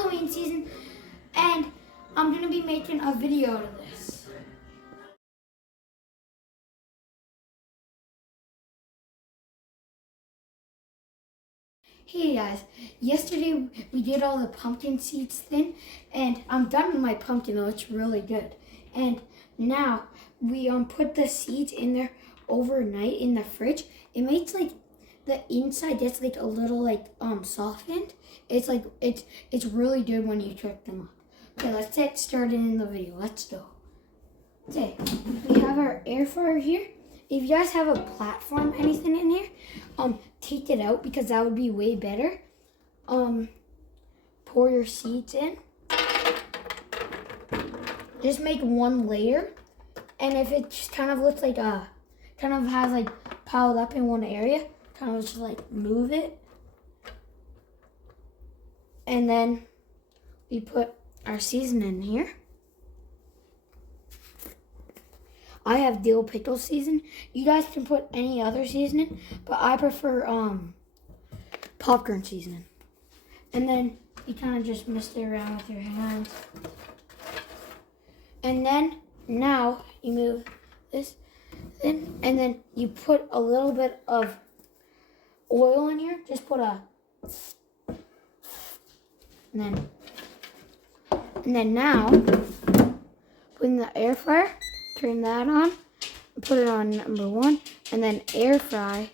Halloween season, and I'm going to be making a video out of this. Hey guys, yesterday we did all the pumpkin seeds thing, and I'm done with my pumpkin. It looks really good. And now we put the seeds in there overnight in the fridge. It makes like the inside gets like a little like softened. It's like it's really good when you cook them up. Okay, let's get started in the video. Let's go. Okay, we have our air fryer here. If you guys have a platform, anything in here, take it out because that would be way better. Pour your seeds in. Just make one layer, and if it just kind of looks like kind of has like piled up in one area, kind of just like move it. And then we put our seasoning here. I have dill pickle season. You guys can put any other seasoning, but I prefer popcorn seasoning. And then you kind of just mix it around with your hands. And then now you move this in, and then you put a little bit of oil in here. Just put and then now put in the air fryer. Turn that on, put it on number 1, and then air fry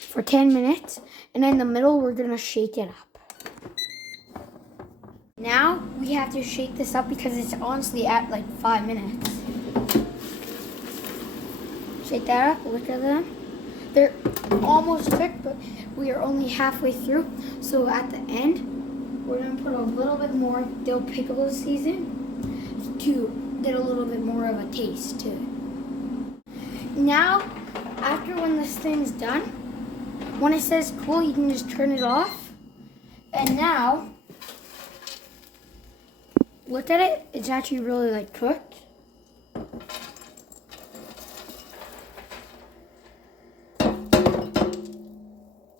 for 10 minutes. And in the middle, we're gonna shake it up. Now we have to shake this up because it's honestly at like 5 minutes. Shake that up, look at them. They're almost cooked, but we are only halfway through. So at the end, we're going to put a little bit more dill pickle season to get a little bit more of a taste to it. Now, after when this thing's done, when it says cool, you can just turn it off. And now, look at it. It's actually really like cooked.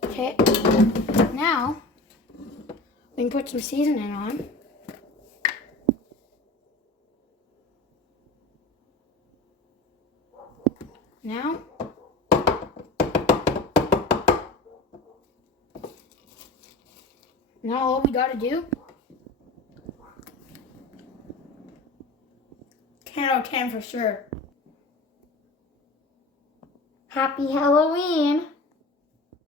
Okay, now we can put some seasoning on. Now all we gotta do, 10 out of 10 for sure. Happy Halloween!